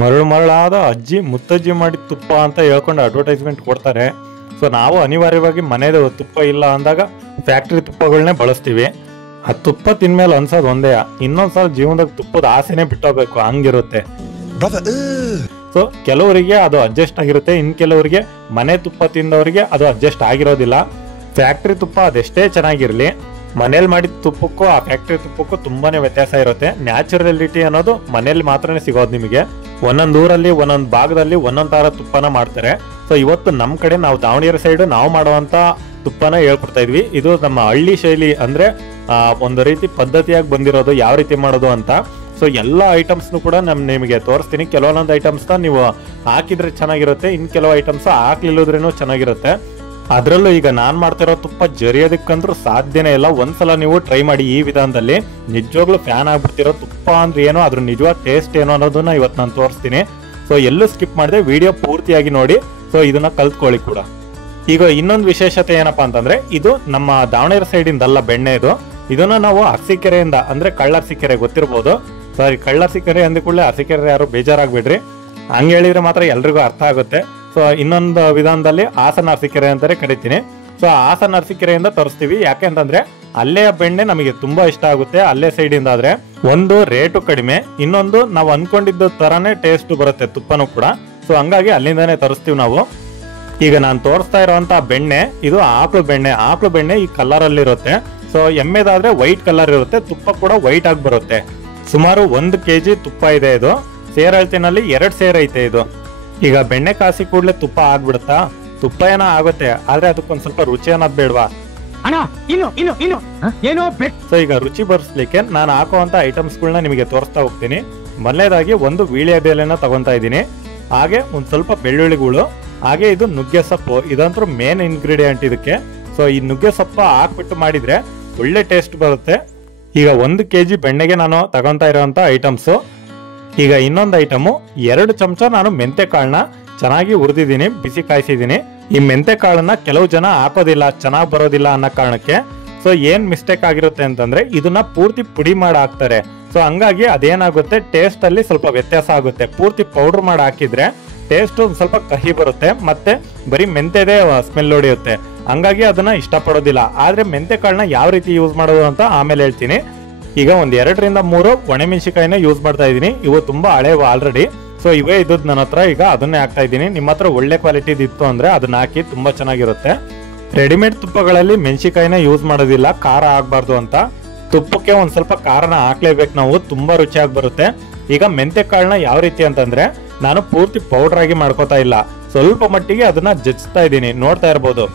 ಮರಳು ಮರಳಾದ ಅಜ್ಜಿ ಮುತ್ತಜ್ಜಿ ಮಾಡಿದ ತುಪ್ಪ ಅಂತ ಹೇಳ್ಕೊಂಡು ಅಡ್ವರ್ಟೈಸ್ಮೆಂಟ್ ಕೊಡ್ತಾರೆ. ಸೊ ನಾವು ಅನಿವಾರ್ಯವಾಗಿ ಮನೆಯದು ತುಪ್ಪ ಇಲ್ಲ ಅಂದಾಗ ಫ್ಯಾಕ್ಟ್ರಿ ತುಪ್ಪಗಳನ್ನೇ ಬಳಸ್ತೀವಿ. ಆ ತುಪ್ಪ ತಿನ್ಮೇಲೆ ಅನ್ಸೋದು ಒಂದೇ, ಇನ್ನೊಂದ್ಸಲ ಜೀವನದಾಗ ತುಪ್ಪದ ಆಸೆನೆ ಬಿಟ್ಟೋಗ್ಬೇಕು, ಹಂಗಿರುತ್ತೆ. ಸೊ ಕೆಲವರಿಗೆ ಅದು ಅಡ್ಜಸ್ಟ್ ಆಗಿರುತ್ತೆ, ಇನ್ ಕೆಲವರಿಗೆ ಮನೆ ತುಪ್ಪ ತಿಂದವರಿಗೆ ಅದು ಅಡ್ಜಸ್ಟ್ ಆಗಿರೋದಿಲ್ಲ. ಫ್ಯಾಕ್ಟ್ರಿ ತುಪ್ಪ ಅದೆಷ್ಟೇ ಚೆನ್ನಾಗಿರ್ಲಿ, ಮನೇಲಿ ಮಾಡಿದ ತುಪ್ಪಕ್ಕೂ ಆ ಫ್ಯಾಕ್ಟ್ರಿ ತುಪ್ಪಕ್ಕೂ ತುಂಬಾನೇ ವ್ಯತ್ಯಾಸ ಇರುತ್ತೆ. ನ್ಯಾಚುರಲಿಟಿ ಅನ್ನೋದು ಮನೇಲಿ ಮಾತ್ರನೇ ಸಿಗೋದು ನಿಮಗೆ. ಒಂದೊಂದು ಊರಲ್ಲಿ ಒಂದೊಂದು ಭಾಗದಲ್ಲಿ ಒಂದೊಂದ್ ತರ ತುಪ್ಪನ ಮಾಡ್ತಾರೆ. ಸೊ ಇವತ್ತು ನಮ್ಮ ಕಡೆ ನಾವು ದಾವಣಗೆರೆ ಸೈಡ್ ನಾವು ಮಾಡುವಂತ ತುಪ್ಪನ ಹೇಳ್ಕೊಡ್ತಾ ಇದ್ವಿ. ಇದು ನಮ್ಮ ಹಳ್ಳಿ ಶೈಲಿ, ಅಂದ್ರೆ ಒಂದು ರೀತಿ ಪದ್ಧತಿಯಾಗಿ ಬಂದಿರೋದು ಯಾವ ರೀತಿ ಮಾಡೋದು ಅಂತ. ಸೊ ಎಲ್ಲ ಐಟಮ್ಸ್ನು ಕೂಡ ನಿಮಗೆ ತೋರಿಸ್ತೀನಿ. ಕೆಲವೊಂದೊಂದು ಐಟಮ್ಸ್ ನೀವು ಹಾಕಿದ್ರೆ ಚೆನ್ನಾಗಿರುತ್ತೆ, ಇನ್ ಕೆಲವು ಐಟಮ್ಸ್ ಹಾಕ್ಲಿಲ್ಲದ್ರೇನು ಚೆನ್ನಾಗಿರುತ್ತೆ. ಅದ್ರಲ್ಲೂ ಈಗ ನಾನ್ ಮಾಡ್ತಿರೋ ತುಪ್ಪ ಜರಿಯೋದಕ್ಕಂದ್ರೂ ಸಾಧ್ಯನೇ ಇಲ್ಲ. ಒಂದ್ಸಲ ನೀವು ಟ್ರೈ ಮಾಡಿ ಈ ವಿಧಾನದಲ್ಲಿ, ನಿಜವಾಗ್ಲೂ ಫ್ಯಾನ್ ಆಗ್ಬಿಡ್ತಿರೋ. ತುಪ್ಪ ಅಂದ್ರೆ ಏನೋ, ಅದ್ರ ನಿಜವಾದ ಟೇಸ್ಟ್ ಏನೋ ಅನ್ನೋದನ್ನ ಇವತ್ತು ನಾನು ತೋರಿಸ್ತೀನಿ. ಸೊ ಎಲ್ಲೂ ಸ್ಕಿಪ್ ಮಾಡಿದೆ, ವಿಡಿಯೋ ಪೂರ್ತಿಯಾಗಿ ನೋಡಿ. ಸೊ ಇದನ್ನ ಕಲ್ತ್ಕೊಳ್ಳಿ ಕೂಡ. ಈಗ ಇನ್ನೊಂದು ವಿಶೇಷತೆ ಏನಪ್ಪಾ ಅಂತಂದ್ರೆ, ಇದು ನಮ್ಮ ದಾವಣಗೆರೆ ಸೈಡ್ ಇಂದಲ್ಲ ಬೆಣ್ಣೆ ಇದು. ಇದನ್ನ ನಾವು ಅರಸೀಕೆರೆಯಿಂದ, ಅಂದ್ರೆ ಕಳ್ಳರ್ಸಿಕೆರೆ ಗೊತ್ತಿರ್ಬೋದು. ಸಾರಿ, ಕಳ್ಳರ್ಸಿಕೆರೆ ಅಂದ ಕೂಡಲೇ ಅರಸೀಕೆರೆ ಯಾರು ಬೇಜಾರಾಗ್ಬಿಡ್ರಿ, ಹಂಗ ಹೇಳಿದ್ರೆ ಮಾತ್ರ ಎಲ್ರಿಗೂ ಅರ್ಥ ಆಗುತ್ತೆ. ಸೊ ಇನ್ನೊಂದು ವಿಧಾನದಲ್ಲಿ ಹಾಸನ ಅರಸೀಕೆರೆ ಅಂತಾನೆ ಕರಿತೀನಿ. ಸೊ ಹಾಸನ ಅರಸೀಕೆರೆಯಿಂದ ತರಿಸ್ತೀವಿ. ಯಾಕೆ ಅಂತಂದ್ರೆ ಅಲ್ಲೇ ಬೆಣ್ಣೆ ನಮಗೆ ತುಂಬಾ ಇಷ್ಟ ಆಗುತ್ತೆ. ಅಲ್ಲೇ ಸೈಡ್ ಇಂದ ಆದ್ರೆ ಒಂದು ರೇಟು ಕಡಿಮೆ, ಇನ್ನೊಂದು ನಾವು ಅನ್ಕೊಂಡಿದ್ದ ತರಾನೇ ಟೇಸ್ಟ್ ಬರುತ್ತೆ ತುಪ್ಪನೂ ಕೂಡ. ಸೊ ಹಂಗಾಗಿ ಅಲ್ಲಿಂದಾನೇ ತರಿಸ್ತೀವಿ ನಾವು. ಈಗ ನಾನು ತೋರಿಸ್ತಾ ಇರೋಂತ ಬೆಣ್ಣೆ ಇದು ಆಕಳು ಬೆಣ್ಣೆ. ಆಕಳು ಬೆಣ್ಣೆ ಈ ಕಲರ್ ಅಲ್ಲಿ ಇರುತ್ತೆ. ಸೊ ಎಮ್ಮೆದಾದ್ರೆ ವೈಟ್ ಕಲರ್ ಇರುತ್ತೆ, ತುಪ್ಪ ಕೂಡ ವೈಟ್ ಆಗಿ ಬರುತ್ತೆ. ಸುಮಾರು 1 kg ತುಪ್ಪ ಇದೆ. ಇದು ಸೇರ್ ಅಳತೆನಲ್ಲಿ 2 ಸೇರ್ ಐತೆ ಇದು. ಈಗ ಬೆಣ್ಣೆ ಕಾಸಿ ಕೂಡ್ಲೆ ತುಪ್ಪ ಆಗ್ಬಿಡುತ್ತಾ? ತುಪ್ಪ ಏನೋ ಆಗುತ್ತೆ, ಆದ್ರೆ ಅದಕ್ಕೊಂದ್ ಸ್ವಲ್ಪ ರುಚಿ ಅನ್ನೋದ್ ಬೇಡವಾ? ಸೊ ಈಗ ರುಚಿ ಬರ್ಸ್ಲಿಕ್ಕೆ ನಾನು ಹಾಕುವಂತ ಐಟಮ್ಸ್ ಗಳನ್ನ ನಿಮಗೆ ತೋರಿಸ್ತಾ ಹೋಗ್ತೀನಿ. ಮೊದಲನೇದಾಗಿ ಒಂದು ವೀಳ್ಯದೆಲೆನ ತಗೊಂತಾ ಇದ್ದೀನಿ, ಹಾಗೆ ಒಂದ್ ಸ್ವಲ್ಪ ಬೆಳ್ಳುಳ್ಳಿಗಳು, ಹಾಗೆ ಇದು ನುಗ್ಗೆ ಸೊಪ್ಪು. ಇದಂತೂ ಮೇನ್ ಇಂಗ್ರೀಡಿಯೆಂಟ್ ಇದಕ್ಕೆ. ಸೊ ಈ ನುಗ್ಗೆ ಸೊಪ್ಪು ಹಾಕ್ಬಿಟ್ಟು ಮಾಡಿದ್ರೆ ಒಳ್ಳೆ ಟೇಸ್ಟ್ ಬರುತ್ತೆ. ಈಗ 1 kg ಬೆಣ್ಣೆಗೆ ನಾನು ತಗೊಂತಾ ಇರೋಂತ ಐಟಮ್ಸ್. ಈಗ ಇನ್ನೊಂದು ಐಟಮು 2 ಚಮಚ ನಾನು ಮೆಂತೆ ಕಾಳನ್ನ ಚೆನ್ನಾಗಿ ಹುರಿದಿದ್ದೀನಿ, ಬಿಸಿ ಕಾಯಿಸಿದ್ದೀನಿ. ಈ ಮೆಂತೆ ಕಾಳನ್ನ ಕೆಲವು ಜನ ಹಾಕೋದಿಲ್ಲ, ಚೆನ್ನಾಗಿ ಬರೋದಿಲ್ಲ ಅನ್ನೋ ಕಾರಣಕ್ಕೆ. ಸೊ ಏನ್ ಮಿಸ್ಟೇಕ್ ಆಗಿರುತ್ತೆ ಅಂತಂದ್ರೆ ಇದನ್ನ ಪೂರ್ತಿ ಪುಡಿ ಮಾಡಿ ಹಾಕ್ತಾರೆ. ಸೊ ಹಂಗಾಗಿ ಅದೇನಾಗುತ್ತೆ, ಟೇಸ್ಟ್ ಅಲ್ಲಿ ಸ್ವಲ್ಪ ವ್ಯತ್ಯಾಸ ಆಗುತ್ತೆ. ಪೂರ್ತಿ ಪೌಡರ್ ಮಾಡಿ ಹಾಕಿದ್ರೆ ಟೇಸ್ಟ್ ಸ್ವಲ್ಪ ಕಹಿ ಬರುತ್ತೆ, ಮತ್ತೆ ಬರೀ ಮೆಂತೆದೇ ಸ್ಮೆಲ್ ಹೊಡೆಯುತ್ತೆ. ಹಂಗಾಗಿ ಅದನ್ನ ಇಷ್ಟಪಡೋದಿಲ್ಲ. ಆದ್ರೆ ಮೆಂತೆ ಕಾಳನ್ನ ಯಾವ ರೀತಿ ಯೂಸ್ ಮಾಡೋದು ಅಂತ ಆಮೇಲೆ ಹೇಳ್ತೀನಿ. ಈಗ ಒಂದ್ 2 ರಿಂದ 3 ಒಣಮೆಣಸಿನಕಾಯಿನ ಯೂಸ್ ಮಾಡ್ತಾ ಇದೀನಿ. ಇವು ತುಂಬಾ ಹಳೆವು ಆಲ್ರೆಡಿ. ಸೊ ಇವೇ ಇದ್ದದ್ ನನ್ನ ಹತ್ರ, ಈಗ ಅದನ್ನೇ ಹಾಕ್ತಾ ಇದ್ದೀನಿ. ನಿಮ್ಮ ಹತ್ರ ಒಳ್ಳೆ ಕ್ವಾಲಿಟಿ ಇತ್ತು ಅಂದ್ರೆ ಅದನ್ನ ಹಾಕಿ, ತುಂಬಾ ಚೆನ್ನಾಗಿರುತ್ತೆ. ರೆಡಿಮೇಡ್ ತುಪ್ಪಗಳಲ್ಲಿ ಮೆಣಸಿನಕಾಯಿನ ಯೂಸ್ ಮಾಡೋದಿಲ್ಲ, ಖಾರ ಆಗ್ಬಾರ್ದು ಅಂತ. ತುಪ್ಪಕ್ಕೆ ಒಂದ್ ಸ್ವಲ್ಪ ಖಾರನ ಹಾಕ್ಲೇಬೇಕು ನಾವು, ತುಂಬಾ ರುಚಿಯಾಗಿ ಬರುತ್ತೆ. ಈಗ ಮೆಂತೆ ಕಾಳನ್ನ ಯಾವ ರೀತಿ ಅಂತಂದ್ರೆ, ನಾನು ಪೂರ್ತಿ ಪೌಡರ್ ಆಗಿ ಮಾಡ್ಕೋತಾ ಇಲ್ಲ, ಸ್ವಲ್ಪ ಮಟ್ಟಿಗೆ ಅದನ್ನ ಜಜ್ತಾ ಇದ್ದೀನಿ. ನೋಡ್ತಾ ಇರ್ಬೋದು,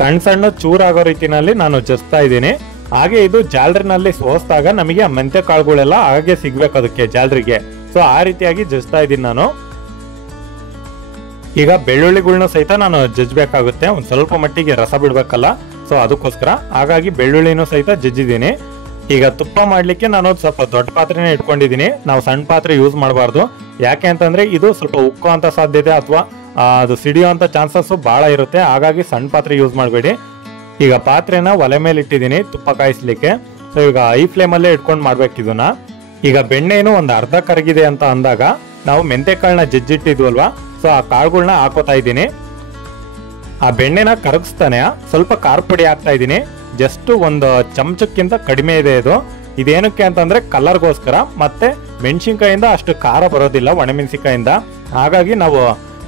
ಸಣ್ಣ ಸಣ್ಣ ಚೂರಾಗೋ ರೀತಿನಲ್ಲಿ ನಾನು ಜಜ್ತಾ ಇದ್ದೀನಿ. ಹಾಗೆ ಇದು ಜಾಲರಿನಲ್ಲಿ ಸೋಸಿದಾಗ ನಮಗೆ ಆ ಮೆಂತೆ ಕಾಳುಗಳೆಲ್ಲ ಹಾಗೆ ಸಿಗ್ಬೇಕು ಅದಕ್ಕೆ ಜಾಲರಿಗೆ. ಸೊ ಆ ರೀತಿಯಾಗಿ ಜಜ್ತಾ ಇದ್ದೀನಿ ನಾನು. ಈಗ ಬೆಳ್ಳುಳ್ಳಿಗಳ್ನ ಸಹಿತ ನಾನು ಜಜ್ಬೇಕಾಗುತ್ತೆ, ಒಂದ್ ಸ್ವಲ್ಪ ಮಟ್ಟಿಗೆ ರಸ ಬಿಡ್ಬೇಕಲ್ಲ. ಸೊ ಅದಕ್ಕೋಸ್ಕರ ಹಾಗಾಗಿ ಬೆಳ್ಳುಳ್ಳಿನೂ ಸಹಿತ ಜಜ್ಜಿದ್ದೀನಿ. ಈಗ ತುಪ್ಪ ಮಾಡ್ಲಿಕ್ಕೆ ನಾನು ಸ್ವಲ್ಪ ದೊಡ್ಡ ಪಾತ್ರೆನೇ ಇಟ್ಕೊಂಡಿದ್ದೀನಿ. ನಾವು ಸಣ್ಣ ಪಾತ್ರೆ ಯೂಸ್ ಮಾಡಬಾರ್ದು. ಯಾಕೆ ಅಂತಂದ್ರೆ ಇದು ಸ್ವಲ್ಪ ಉಕ್ಕೋ ಅಂತ ಸಾಧ್ಯತೆ ಅಥವಾ ಅದು ಸಿಡಿಯೋ ಅಂತ ಚಾನ್ಸಸ್ ಬಹಳ ಇರುತ್ತೆ. ಹಾಗಾಗಿ ಸಣ್ಣ ಪಾತ್ರೆ ಯೂಸ್ ಮಾಡಬೇಡಿ. ಈಗ ಪಾತ್ರೆನ ಒಲೆ ಮೇಲೆ ಇಟ್ಟಿದ್ದೀನಿ ತುಪ್ಪ ಕಾಯಿಸ್ಲಿಕ್ಕೆ. ಸೊ ಈಗ ಹೈ ಫ್ಲೇಮ್ ಅಲ್ಲೇ ಇಟ್ಕೊಂಡು ಮಾಡ್ಬೇಕು ಇದನ್ನ. ಈಗ ಬೆಣ್ಣೆನು ಒಂದ್ ಅರ್ಧ ಕರಗಿದೆ ಅಂತ ಅಂದಾಗ ನಾವು ಮೆಂತೆ ಕಾಳನ್ನ ಜಜ್ಜಿಟ್ಟಿದ್ವಲ್ವಾ, ಸೊ ಆ ಕಾಳುಗಳನ್ನ ಹಾಕೋತಾ ಇದ್ದೀನಿ. ಆ ಬೆಣ್ಣೆನ ಕರಗಿಸ್ತಾನೆ ಸ್ವಲ್ಪ ಖಾರ ಪುಡಿ ಹಾಕ್ತಾ ಇದ್ದೀನಿ. ಜಸ್ಟ್ ಒಂದು ಚಮಚಕ್ಕಿಂತ ಕಡಿಮೆ ಇದೆ ಇದು. ಇದೇನಕ್ಕೆ ಅಂತಂದ್ರೆ ಕಲರ್ಗೋಸ್ಕರ, ಮತ್ತೆ ಮೆಣಸಿನ್ಕಾಯಿಂದ ಅಷ್ಟು ಖಾರ ಬರೋದಿಲ್ಲ ಒಣಮೆಣಸಿನ್ಕಾಯಿಂದ. ಹಾಗಾಗಿ ನಾವು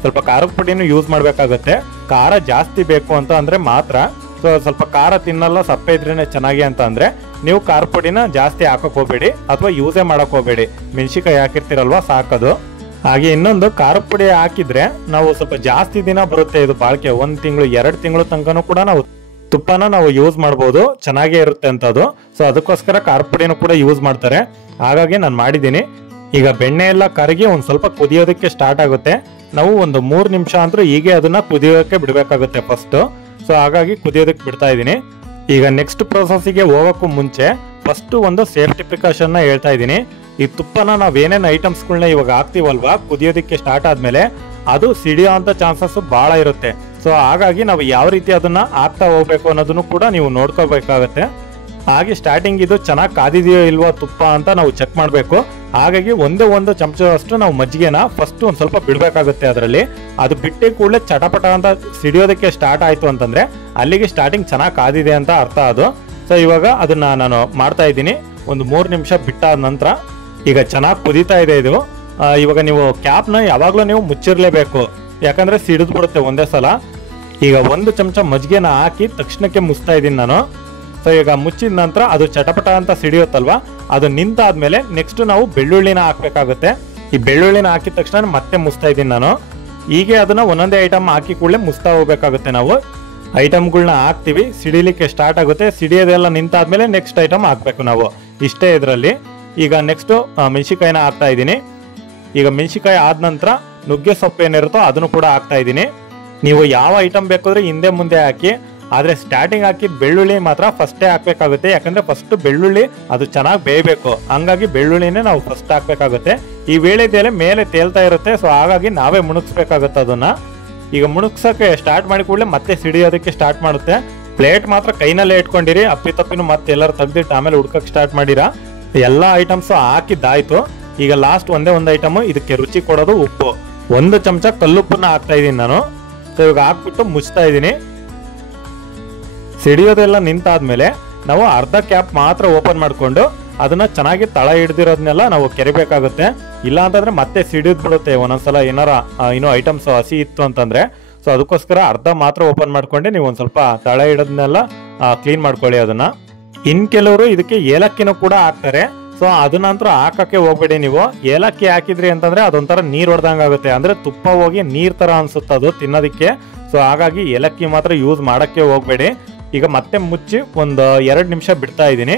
ಸ್ವಲ್ಪ ಖಾರದ ಪುಡಿನೂ ಯೂಸ್ ಮಾಡ್ಬೇಕಾಗತ್ತೆ. ಖಾರ ಜಾಸ್ತಿ ಬೇಕು ಅಂತ ಅಂದ್ರೆ ಮಾತ್ರ. ಸೊ ಸ್ವಲ್ಪ ಖಾರ ತಿನ್ನಲ್ಲ, ಸಪ್ಪೆ ಇದ್ರೇನೆ ಚೆನ್ನಾಗಿ ಅಂತ ಅಂದ್ರೆ ನೀವು ಖಾರ ಪುಡಿನ ಜಾಸ್ತಿ ಹಾಕಕ್ ಹೋಗ್ಬೇಡಿ, ಅಥವಾ ಯೂಸೇ ಮಾಡಕ್ ಹೋಗ್ಬೇಡಿ. ಮೆಣಸಿನ್ಕಾಯಿ ಹಾಕಿರ್ತೀರಲ್ವಾ ಸಾಕದು. ಹಾಗೆ ಇನ್ನೊಂದು, ಖಾರ ಪುಡಿ ಹಾಕಿದ್ರೆ ನಾವು ಸ್ವಲ್ಪ ಜಾಸ್ತಿ ದಿನ ಬರುತ್ತೆ ಇದು ಬಾಳ್ಕೆ. 1 ತಿಂಗಳು 2 ತಿಂಗಳು ತನಕನೂ ಕೂಡ ನಾವು ತುಪ್ಪನ ನಾವು ಯೂಸ್ ಮಾಡ್ಬೋದು, ಚೆನ್ನಾಗೇ ಇರುತ್ತೆ ಅಂತದು. ಸೊ ಅದಕ್ಕೋಸ್ಕರ ಖಾರ ಪುಡಿನೂ ಕೂಡ ಯೂಸ್ ಮಾಡ್ತಾರೆ. ಹಾಗಾಗಿ ನಾನು ಮಾಡಿದ್ದೀನಿ. ಈಗ ಬೆಣ್ಣೆ ಎಲ್ಲ ಕರಗಿ ಒಂದ್ ಸ್ವಲ್ಪ ಕುದಿಯೋದಕ್ಕೆ ಸ್ಟಾರ್ಟ್ ಆಗುತ್ತೆ. ನಾವು ಒಂದು 3 ನಿಮಿಷ ಅಂತೂ ಹೀಗೆ ಅದನ್ನ ಕುದಿಯೋಕೆ ಬಿಡ್ಬೇಕಾಗುತ್ತೆ ಫಸ್ಟ್. ಸೊ ಹಾಗಾಗಿ ಕುದಿಯೋದಕ್ಕೆ ಬಿಡ್ತಾ ಇದ್ದೀನಿ. ಈಗ ನೆಕ್ಸ್ಟ್ ಪ್ರೊಸೆಸ್ಗೆ ಹೋಗೋಕ್ಕೂ ಮುಂಚೆ ಫಸ್ಟ್ ಒಂದು ಸೇಫ್ಟಿ ಪ್ರಿಕಾಷನ್ ನ ಹೇಳ್ತಾ ಇದ್ದೀನಿ. ಈ ತುಪ್ಪನ ನಾವ್ ಏನೇನ್ ಐಟಮ್ಸ್ಗಳನ್ನ ಇವಾಗ ಹಾಕ್ತಿವಲ್ವಾ, ಕುದಿಯೋದಕ್ಕೆ ಸ್ಟಾರ್ಟ್ ಆದ್ಮೇಲೆ ಅದು ಸಿಡಿಯೋ ಅಂತ ಚಾನ್ಸಸ್ ಬಹಳ ಇರುತ್ತೆ. ಸೊ ಹಾಗಾಗಿ ನಾವು ಯಾವ ರೀತಿ ಅದನ್ನ ಹಾಕ್ತಾ ಹೋಗ್ಬೇಕು ಅನ್ನೋದನ್ನು ಕೂಡ ನೀವು ನೋಡ್ಕೋಬೇಕಾಗತ್ತೆ. ಹಾಗೆ ಸ್ಟಾರ್ಟಿಂಗ್ ಇದು ಚೆನ್ನಾಗಿ ಕಾದಿದೆಯೋ ಇಲ್ವೋ ತುಪ್ಪ ಅಂತ ನಾವು ಚೆಕ್ ಮಾಡಬೇಕು. ಹಾಗಾಗಿ ಒಂದೇ ಒಂದು ಚಮಚದಷ್ಟು ನಾವು ಮಜ್ಜಿಗೆನ ಫಸ್ಟ್ ಒಂದು ಸ್ವಲ್ಪ ಬಿಡಬೇಕಾಗುತ್ತೆ. ಅದರಲ್ಲಿ ಅದು ಬಿಟ್ಟೆ ಕೂಡಲೇ ಚಟಪಟ ಅಂತ ಸಿಡಿಯೋದಕ್ಕೆ ಸ್ಟಾರ್ಟ್ ಆಯಿತು ಅಂತಂದರೆ ಅಲ್ಲಿಗೆ ಸ್ಟಾರ್ಟಿಂಗ್ ಚೆನ್ನಾಗಿ ಕಾದಿದೆ ಅಂತ ಅರ್ಥ ಅದು. ಸೊ ಇವಾಗ ಅದನ್ನು ನಾನು ಮಾಡ್ತಾ ಇದ್ದೀನಿ. ಒಂದು 3 ನಿಮಿಷ ಬಿಟ್ಟಾದ ನಂತರ ಈಗ ಚೆನ್ನಾಗಿ ಕುದೀತಾ ಇದೆ ಇದು. ಇವಾಗ ನೀವು ಕ್ಯಾಪ್ನ ಯಾವಾಗಲೂ ನೀವು ಮುಚ್ಚಿರಲೇಬೇಕು, ಯಾಕಂದರೆ ಸಿಡಿದು ಬಿಡುತ್ತೆ ಒಂದೇ ಸಲ. ಈಗ 1 ಚಮಚ ಮಜ್ಜಿಗೆನ ಹಾಕಿ ತಕ್ಷಣಕ್ಕೆ ಮುಚ್ತಾ ಇದ್ದೀನಿ ನಾನು. ಸೊ ಈಗ ಮುಚ್ಚಿದ ನಂತರ ಅದು ಚಟಪಟ ಅಂತ ಸಿಡಿಯುತ್ತಲ್ವ, ಅದು ನಿಂತಾದ್ಮೇಲೆ ನೆಕ್ಸ್ಟ್ ನಾವು ಬೆಳ್ಳುಳ್ಳಿನ ಹಾಕ್ಬೇಕಾಗುತ್ತೆ. ಈ ಬೆಳ್ಳುಳ್ಳಿನ ಹಾಕಿದ ತಕ್ಷಣ ಮತ್ತೆ ಮುಚ್ತಾ ಇದ್ದೀನಿ ನಾನು. ಹೀಗೆ ಅದನ್ನ ಒಂದೊಂದೇ ಐಟಮ್ ಹಾಕಿ ಕೂಡಲೇ ಮುಚ್ತಾ ಹೋಗ್ಬೇಕಾಗುತ್ತೆ. ನಾವು ಐಟಮ್ಗಳನ್ನ ಹಾಕ್ತಿವಿ, ಸಿಡಿಲಿಕ್ಕೆ ಸ್ಟಾರ್ಟ್ ಆಗುತ್ತೆ. ಸಿಡಿಯೋದೆಲ್ಲ ನಿಂತಾದ್ಮೇಲೆ ನೆಕ್ಸ್ಟ್ ಐಟಮ್ ಹಾಕ್ಬೇಕು ನಾವು, ಇಷ್ಟೇ ಇದರಲ್ಲಿ. ಈಗ ನೆಕ್ಸ್ಟ್ ಮೆಣಸಿಕಾಯಿನ ಹಾಕ್ತಾ ಇದ್ದೀನಿ. ಈಗ ಮೆಣಸಿಕಾಯಿ ಆದ ನಂತರ ನುಗ್ಗೆ ಸೊಪ್ಪು ಏನಿರುತ್ತೋ ಅದನ್ನು ಕೂಡ ಹಾಕ್ತಾ ಇದ್ದೀನಿ. ನೀವು ಯಾವ ಐಟಮ್ ಬೇಕಾದ್ರೆ ಹಿಂದೆ ಮುಂದೆ ಹಾಕಿ, ಆದರೆ ಸ್ಟಾರ್ಟಿಂಗ್ ಹಾಕಿದ ಬೆಳ್ಳುಳ್ಳಿ ಮಾತ್ರ ಫಸ್ಟೇ ಹಾಕ್ಬೇಕಾಗುತ್ತೆ. ಯಾಕಂದ್ರೆ ಫಸ್ಟ್ ಬೆಳ್ಳುಳ್ಳಿ ಅದು ಚೆನ್ನಾಗಿ ಬೇಯಬೇಕು, ಹಂಗಾಗಿ ಬೆಳ್ಳುಳ್ಳಿನೇ ನಾವು ಫಸ್ಟ್ ಹಾಕ್ಬೇಕಾಗುತ್ತೆ. ಈ ವೇಳೆದೆಲೆ ಮೇಲೆ ತೇಲ್ತಾ ಇರುತ್ತೆ, ಸೊ ಹಾಗಾಗಿ ನಾವೇ ಮುಣುಕ್ಸ್ಬೇಕಾಗುತ್ತೆ ಅದನ್ನ. ಈಗ ಮುಣುಕ್ಸಕ್ಕೆ ಸ್ಟಾರ್ಟ್ ಮಾಡಿ ಕೂಡಲೇ ಮತ್ತೆ ಸಿಡಿಯೋದಕ್ಕೆ ಸ್ಟಾರ್ಟ್ ಮಾಡುತ್ತೆ. ಪ್ಲೇಟ್ ಮಾತ್ರ ಕೈನಲ್ಲೇ ಇಟ್ಕೊಂಡಿರಿ, ಅಪ್ಪಿತಪ್ಪಿನೂ ಮತ್ತೆ ಎಲ್ಲರೂ ತೆಗ್ದಿಟ್ಟು ಆಮೇಲೆ ಹುಡ್ಕಕ್ಕೆ ಸ್ಟಾರ್ಟ್ ಮಾಡಿರಾ. ಎಲ್ಲ ಐಟಮ್ಸ್ ಹಾಕಿದ್ದಾಯ್ತು. ಈಗ ಲಾಸ್ಟ್ ಒಂದೇ ಒಂದು ಐಟಮ್ ಇದಕ್ಕೆ ರುಚಿ ಕೊಡೋದು ಉಪ್ಪು. 1 ಚಮಚ ಕಲ್ಲುಪ್ಪನ್ನ ಹಾಕ್ತಾ ಇದ್ದೀನಿ ನಾನು. ಸೊ ಇವಾಗ ಹಾಕ್ಬಿಟ್ಟು ಮುಚ್ತಾ ಇದ್ದೀನಿ. ಸಿಡಿಯೋದೆಲ್ಲ ನಿಂತಾದ್ಮೇಲೆ ನಾವು ಅರ್ಧ ಕ್ಯಾಪ್ ಮಾತ್ರ ಓಪನ್ ಮಾಡಿಕೊಂಡು ಅದನ್ನ ಚೆನ್ನಾಗಿ ತಳ ಹಿಡ್ದಿರೋದನ್ನೆಲ್ಲ ನಾವು ಕೆರಿಬೇಕಾಗುತ್ತೆ. ಇಲ್ಲ ಅಂತಂದ್ರೆ ಮತ್ತೆ ಸಿಡಿದ್ ಬಿಡುತ್ತೆ ಒಂದೊಂದ್ಸಲ, ಏನಾರ ಇನ್ನೂ ಐಟಮ್ಸ್ ಹಸಿ ಇತ್ತು ಅಂತಂದ್ರೆ. ಸೊ ಅದಕ್ಕೋಸ್ಕರ ಅರ್ಧ ಮಾತ್ರ ಓಪನ್ ಮಾಡ್ಕೊಂಡೆ ನೀವು ಒಂದ್ ಸ್ವಲ್ಪ ತಳ ಹಿಡೋದನ್ನೆಲ್ಲ ಕ್ಲೀನ್ ಮಾಡ್ಕೊಳ್ಳಿ ಅದನ್ನ. ಇನ್ ಕೆಲವರು ಇದಕ್ಕೆ ಏಲಕ್ಕಿನೂ ಕೂಡ ಹಾಕ್ತಾರೆ. ಸೊ ಅದನ್ನಂತರ ಹಾಕಕ್ಕೆ ಹೋಗ್ಬೇಡಿ ನೀವು. ಏಲಕ್ಕಿ ಹಾಕಿದ್ರಿ ಅಂತಂದ್ರೆ ಅದೊಂಥರ ನೀರ್ ಹೊಡೆದಂಗ ಆಗುತ್ತೆ, ಅಂದ್ರೆ ತುಪ್ಪ ಹೋಗಿ ನೀರ್ ತರ ಅನ್ಸುತ್ತೆ ಅದು ತಿನ್ನೋದಿಕ್ಕೆ. ಸೊ ಹಾಗಾಗಿ ಏಲಕ್ಕಿ ಮಾತ್ರ ಯೂಸ್ ಮಾಡಕ್ಕೆ ಹೋಗ್ಬೇಡಿ. ಈಗ ಮತ್ತೆ ಮುಚ್ಚಿ ಒಂದು 2 ನಿಮಿಷ ಬಿಡ್ತಾ ಇದ್ದೀನಿ.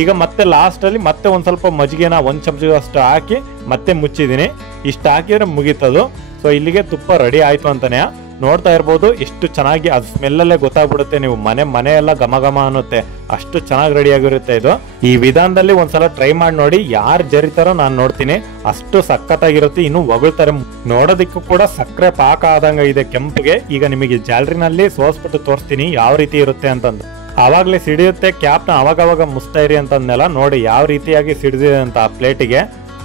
ಈಗ ಮತ್ತೆ ಲಾಸ್ಟ್ ಅಲ್ಲಿ ಮತ್ತೆ ಒಂದ್ ಸ್ವಲ್ಪ ಮಜ್ಜಿಗೆನ 1 ಚಮಚದಷ್ಟು ಹಾಕಿ ಮತ್ತೆ ಮುಚ್ಚಿದ್ದೀನಿ. ಇಷ್ಟು ಹಾಕಿದ್ರೆ ಮುಗೀತದು. ಸೊ ಇಲ್ಲಿಗೆ ತುಪ್ಪ ರೆಡಿ ಆಯ್ತು ಅಂತಾನೆ. ನೋಡ್ತಾ ಇರ್ಬೋದು ಎಷ್ಟು ಚೆನ್ನಾಗಿ ಅದು ಸ್ಮೆಲ್ಲಲ್ಲೇ ಗೊತ್ತಾಗ್ಬಿಡುತ್ತೆ. ನೀವು ಮನೆ ಎಲ್ಲ ಘಮ ಘಮ ಅನ್ನುತ್ತೆ, ಅಷ್ಟು ಚೆನ್ನಾಗಿ ರೆಡಿ ಆಗಿರುತ್ತೆ ಇದು. ಈ ವಿಧಾನದಲ್ಲಿ ಒಂದ್ಸಲ ಟ್ರೈ ಮಾಡಿ ನೋಡಿ, ಯಾರು ಜರಿತಾರೋ ನಾನು ನೋಡ್ತೀನಿ, ಅಷ್ಟು ಸಖತ್ತಾಗಿರುತ್ತೆ. ಇನ್ನು ಹೊಗಳ್ತಾರೆ, ನೋಡೋದಕ್ಕೂ ಕೂಡ ಸಕ್ಕರೆ ಪಾಕ ಆದಂಗ ಇದೆ ಕೆಂಪಿಗೆ. ಈಗ ನಿಮಗೆ ಜಾಲರಿನಲ್ಲಿ ಸೋಸ್ಬಿಟ್ಟು ತೋರಿಸ್ತೀನಿ ಯಾವ ರೀತಿ ಇರುತ್ತೆ ಅಂತಂದು. ಆವಾಗಲೇ ಸಿಡಿಯುತ್ತೆ, ಕ್ಯಾಪ್ನ ಅವಾಗವಾಗ ಮುಸ್ತಾ ಇರಿ ಅಂತಂದೆಲ್ಲ ನೋಡಿ ಯಾವ ರೀತಿಯಾಗಿ ಸಿಡಿದಿದೆ ಅಂತ ಆ ಪ್ಲೇಟಿಗೆ.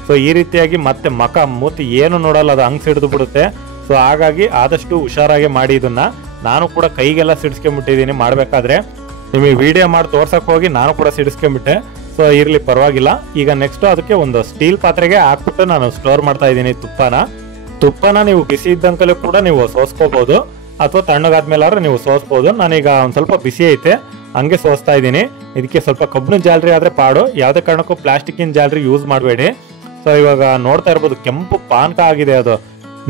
ಸೊ ಈ ರೀತಿಯಾಗಿ ಮತ್ತೆ ಮಕ ಮೂತಿ ಏನು ನೋಡಲ್ಲ, ಅದು ಹಂಗೆ ಸಿಡಿದು ಬಿಡುತ್ತೆ. ಸೊ ಹಾಗಾಗಿ ಆದಷ್ಟು ಹುಷಾರಾಗಿ ಮಾಡಿ ಇದನ್ನ. ನಾನು ಕೂಡ ಕೈಗೆಲ್ಲ ಸಿಡಿಸ್ಕೊಂಡ್ಬಿಟ್ಟಿದ್ದೀನಿ ಮಾಡಬೇಕಾದ್ರೆ. ನಿಮಗೆ ವಿಡಿಯೋ ಮಾಡಿ ತೋರ್ಸಕ್ ಹೋಗಿ ನಾನು ಕೂಡ ಸಿಡಿಸ್ಕೊಂಡ್ಬಿಟ್ಟೆ. ಸೊ ಇರ್ಲಿ ಪರವಾಗಿಲ್ಲ. ಈಗ ನೆಕ್ಸ್ಟ್ ಅದಕ್ಕೆ ಒಂದು ಸ್ಟೀಲ್ ಪಾತ್ರೆಗೆ ಹಾಕ್ಬಿಟ್ಟು ನಾನು ಸ್ಟೋರ್ ಮಾಡ್ತಾ ಇದ್ದೀನಿ ತುಪ್ಪನ ನೀವು ಬಿಸಿ ಇದ್ದಂಕಲ್ಲೂ ಕೂಡ ನೀವು ಸೋಸ್ಕೋಬಹುದು, ಅಥವಾ ತಣ್ಣಗಾದ್ಮೇಲಾದ್ರೂ ನೀವು ಸೋಸ್ಬೋದು. ನಾನೀಗ ಒಂದ್ ಸ್ವಲ್ಪ ಬಿಸಿ ಐತೆ ಹಂಗೆ ಸೋಸ್ತಾ ಇದ್ದೀನಿ. ಇದಕ್ಕೆ ಸ್ವಲ್ಪ ಕಬ್ಬಿಣ ಜಾಲರಿ ಆದ್ರೆ ಪಾಡು, ಯಾವುದೇ ಕಾರಣಕ್ಕೂ ಪ್ಲಾಸ್ಟಿಕ್ಕಿನ ಜಾಲರಿ ಯೂಸ್ ಮಾಡಬೇಡಿ. ಸೊ ಇವಾಗ ನೋಡ್ತಾ ಇರ್ಬೋದು ಕೆಂಪು ಪಾನಕ ಆಗಿದೆ, ಅದು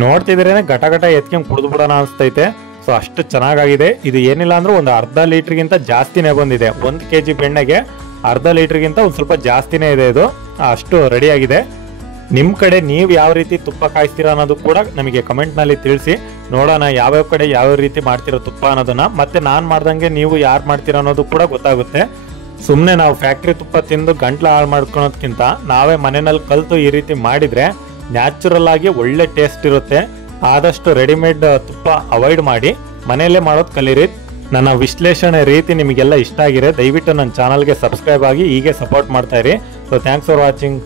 ನೋಡ್ತಿದ್ರೇನೆ ಘಟ ಎತ್ಕೊಂಡ್ ಕುಡಿದು ಬಿಡೋಣ ಅನಿಸ್ತೈತೆ. ಸೊ ಅಷ್ಟು ಚೆನ್ನಾಗಿದೆ ಇದು. ಏನಿಲ್ಲ ಅಂದ್ರೆ ಒಂದು ಅರ್ಧ ಲೀಟರ್ಗಿಂತ ಜಾಸ್ತಿನೇ ಬಂದಿದೆ. 1 kg ಬೆಣ್ಣೆಗೆ ಅರ್ಧ ಲೀಟರ್ಗಿಂತ ಒಂದು ಸ್ವಲ್ಪ ಜಾಸ್ತಿನೇ ಇದೆ ಇದು. ಅಷ್ಟು ರೆಡಿ ಆಗಿದೆ. ನಿಮ್ಮ ಕಡೆ ನೀವು ಯಾವ ರೀತಿ ತುಪ್ಪ ಕಾಯಿಸ್ತೀರಾ ಅನ್ನೋದು ಕೂಡ ನಮಗೆ ಕಮೆಂಟ್ನಲ್ಲಿ ತಿಳಿಸಿ, ನೋಡೋಣ ಯಾವ್ಯಾವ ಕಡೆ ಯಾವ ರೀತಿ ಮಾಡ್ತಿರೋ ತುಪ್ಪ ಅನ್ನೋದನ್ನ. ಮತ್ತೆ ನಾನು ಮಾಡ್ದಂಗೆ ನೀವು ಯಾರು ಮಾಡ್ತೀರಾ ಅನ್ನೋದು ಕೂಡ ಗೊತ್ತಾಗುತ್ತೆ. ಸುಮ್ಮನೆ ನಾವು ಫ್ಯಾಕ್ಟ್ರಿ ತುಪ್ಪ ತಿಂದು ಗಂಟ್ಲ ಹಾಳು ಮಾಡ್ಕೊಳೋದ್ಕಿಂತ ನಾವೇ ಮನೆಯಲ್ಲಿ ಕಲಿತು ಈ ರೀತಿ ಮಾಡಿದ್ರೆ ನ್ಯಾಚುರಲ್ ಆಗಿ ಒಳ್ಳೆ ಟೇಸ್ಟ್ ಇರುತ್ತೆ. ಆದಷ್ಟು ರೆಡಿಮೇಡ್ ತುಪ್ಪ ಅವಾಯ್ಡ್ ಮಾಡಿ ಮನೆಯಲ್ಲೇ ಮಾಡೋದು ಕಲೀರಿ. ನನ್ನ ವಿಶ್ಲೇಷಣೆ ರೀತಿ ನಿಮಗೆಲ್ಲ ಇಷ್ಟ ಆಗಿದೆ, ದಯವಿಟ್ಟು ನನ್ನ ಚಾನಲ್ಗೆ ಸಬ್ಸ್ಕ್ರೈಬ್ ಆಗಿ ಹೀಗೆ ಸಪೋರ್ಟ್ ಮಾಡ್ತಾ ಇರಿ. So thanks for watching.